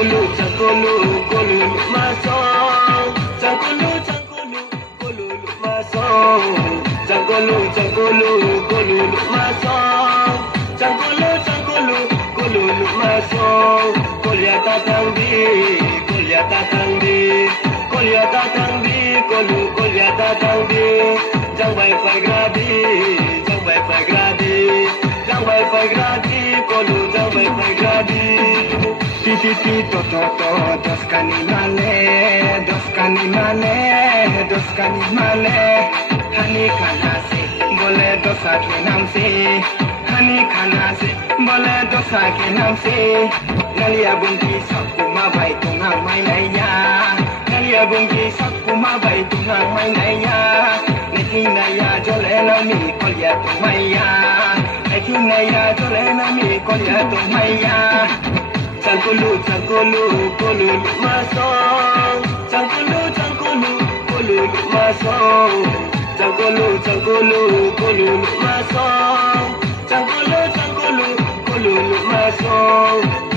cangkulu kolulu masong cangkulu kolulu masong cangkulu kolulu masong cangkulu kolulu masong kolya tatang di kolya tatang di kolu kolya tatang di jang bai phai gradi kolu jang bai phai gradi ti to dos kani male hani khana se bole dosa ke naam se hani khana se bole dosa ke naam se nalia bunti sakuma bai tungang mai nai ya nalia bunti sakuma bai tungang mai nai ya neki na ya jole na mi kolya tu mai ya neki na ya jole na mi kolya tu mai ya cangkulu kolulu masong cangkulu kolulu masong cangkulu kolulu masong cangkulu kolulu masong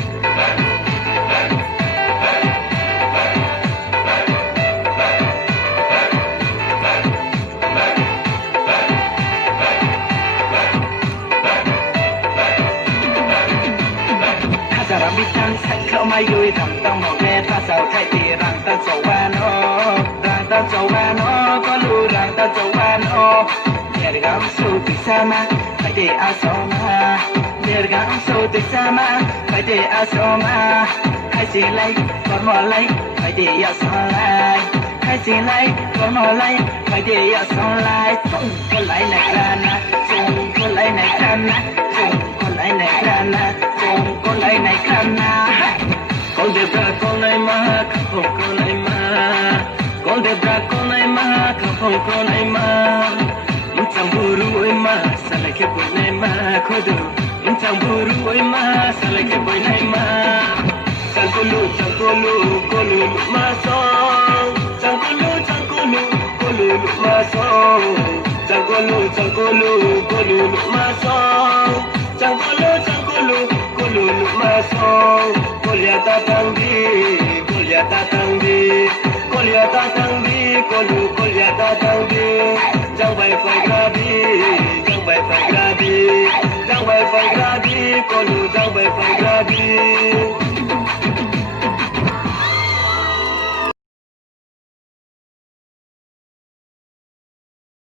Bitang sai khâu mai vui thầm tâm một nghe ta giàu thay thì rằng ta giàu ba nó có lưu rằng ta giàu ba nó nhờ gam sâu từ xa mà phải để a sâu mà nhờ gam sâu từ xa mà phải để a sâu mà hay gì lấy còn mò lấy phải để a sâu lại hay gì lấy còn mò lấy phải để a sâu lại không có lấy này ra nè không có lấy này ra nè không có lấy này ra nè không có lấy này khana con đẹp ra con này mà không con này mà con đẹp ra con này mà không con này mà chẳng buru mà sao lại cái buổi này mà khó được chẳng buru mà sao lại cái buổi này mà cangkulu kolulu masong cangkulu kolulu masong cangkulu kolulu masong cangkulu kolulu masong kolya tatang di kolu kolya tatang di jang bai phai gradi kolu jang bai phai gradi